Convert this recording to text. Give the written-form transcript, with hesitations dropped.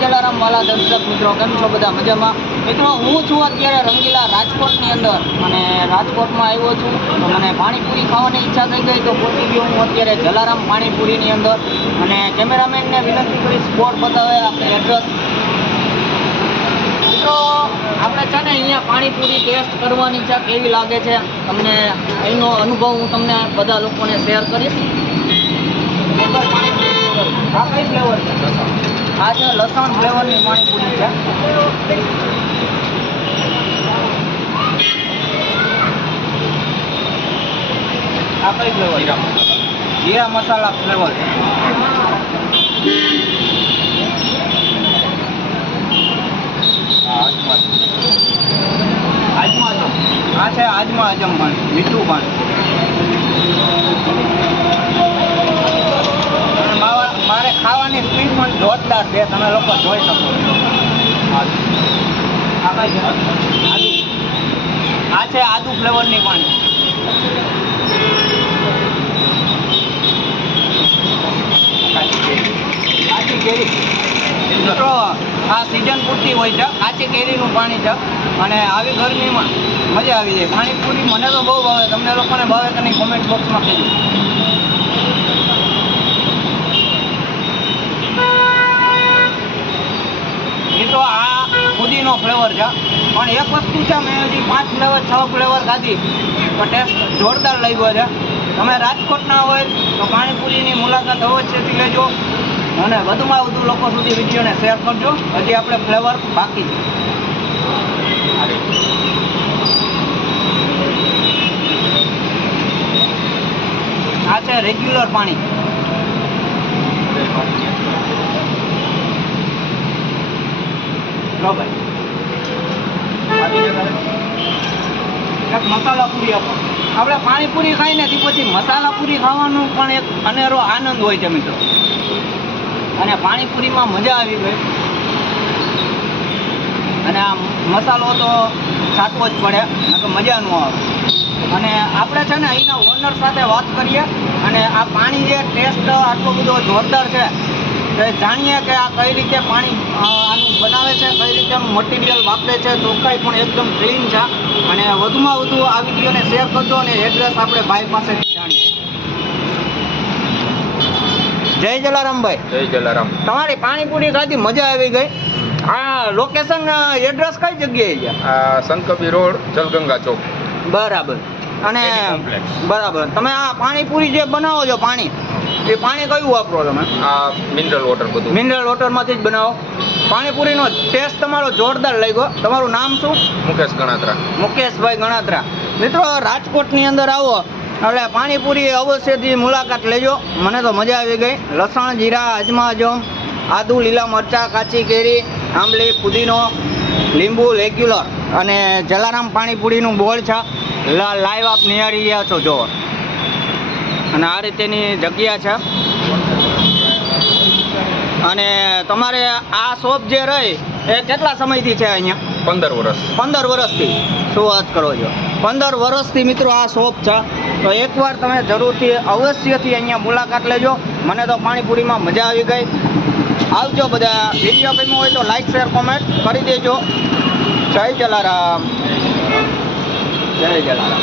જલારામ વાલા દર્શક મિત્રો, કેમ છો બધા? મજામાં? મિત્રો, હું છું અત્યારે રંગીલા રાજકોટની અંદર અને રાજકોટમાં આવ્યો છું તો મને પાણીપુરી ખાવાની ઈચ્છા થઈ ગઈ તો પહોંચી ગયો હું અત્યારે જલારામ પાણીપુરીની અંદર અને કેમેરામેનને વિનંતી કરી સ્પોટ બતાવે આપણે એડ્રેસ. મિત્રો, આપણે છે ને અહીંયા પાણીપુરી ટેસ્ટ કરવાની છે, કેવી લાગે છે તમને એનો અનુભવ હું તમને બધા લોકોને શેર કરીશ. આ કઈ ફ્લેવર છે? આ છે લસણ ફ્લેવરની પાણીપુરી છે. આ કઈ ફ્લેવર? જીરા મસાલા ફ્લેવર છે. આજમા આજમ. આ છે આજમા આજમ પાણી, મીઠું પાણી. મારે ખાવાની સ્પીડ પણ જોરદાર છે, તમે લોકો જોઈ શકો છો. આ કઈ છે? આદુ. આ છે આદુ ફ્લેવરની પાણી. કાચી કેરી. મિત્રો, આ સિઝન પૂરતી હોય છે, કાચી કેરીનું પાણી છે અને આવી ગરમીમાં મજા આવી જાય. પાણીપુરી મને તો બહુ ભાવે, તમને લોકોને ભાવે કે નહીં કોમેન્ટ બોક્સમાં કહેજો. તો આ ફુદીનો ફ્લેવર છે, પણ એક વસ્તુ છે, મેં હજી 5 ફ્લેવર 6 ફ્લેવર ખાધી તો ટેસ્ટ જોરદાર લાગ્યો છે. તમે રાજકોટના હોય તો પાણીપુરીની મુલાકાત અવશ્યથી લેજો અને વધુમાં વધુ લોકો સુધી વિડીયોને શેર કરજો. હજી આપણે ફ્લેવર બાકી છે. આ છે રેગ્યુલર પાણી. લો ભાઈ, એક મસાલા પૂરી આપો. આપણે પાણીપુરી ખાઈને પછી મસાલા પૂરી ખાવાનું પણ એક અનેરો આનંદ હોય છે મિત્રો. અને પાણીપુરીમાં મજા આવી ગઈ અને આ મસાલો તો છાંટવો જ પડે, નકર મજા ન આવે. અને આપણે છે ને અહીંના ઓનર સાથે વાત કરીએ અને આ પાણી જે ટેસ્ટ આટલો બધો જોરદાર છે તો જાણીએ કે આ કઈ રીતે પાણી આનું બનાવે છે, કઈ રીતે મટીરિયલ વાપરે છે. ચોખ્ખાઈ પણ એકદમ ક્લીન છે અને વધુમાં વધુ આ વિડીયોને શેર કરજો અને એડ્રેસ આપણે ભાઈ પાસેથી જાણીએ. જય જલારામભાઈ. જય જલારામ. તમારી પાણીપુરી ખાધી મજા આવી ગઈ. આ લોકેશન એડ્રેસ કઈ જગ્યાએ છે? આ સંત કબીર રોડ, જલગંગા ચોક. બરાબર. અને બરાબર, તમે આ પાણીપુરી જે બનાવો છો પાણી, એ પાણી કયું વાપરો તમે? આ મિનરલ વોટર. બધું મિનરલ વોટરમાંથી જ બનાવો. પાણીપુરીનો ટેસ્ટ તમારો જોરદાર લાગ્યો. તમારું નામ શું? મુકેશ ગણાત્રા. મુકેશભાઈ ગણાત્રા. મિત્રો, રાજકોટની અંદર આવો એટલે પાણીપુરી અવશ્યથી મુલાકાત લેજો. મને તો મજા આવી ગઈ. લસણ, જીરા, અજમા અજમ, આદુ, લીલા મરચાં, કાચી કેરી, આંબલી, પુદીનો, લીંબુ રેગ્યુલર અને જલારામ પાણીપુરીનું બોર્ડ છે. લાઈવ આપ નિહાળી રહ્યા છો જો. અને આ રીતેની જગ્યા છે. અને તમારે આ શોપ જે રહી એ કેટલા સમયથી છે અહીંયા? 15 વર્ષ. 15 વર્ષથી શું વાત કરો છો? 15 વર્ષથી મિત્રો આ શોપ છે. તો એકવાર તમે જરૂરથી અવશ્યથી અહીંયા મુલાકાત લેજો. મને તો પાણીપુરીમાં મજા આવી ગઈ. આવજો બધા. વિડીયો ગમ્યો હોય તો લાઈક, શેર, કોમેન્ટ કરી દેજો. જય જલારામ. જય જલારામ.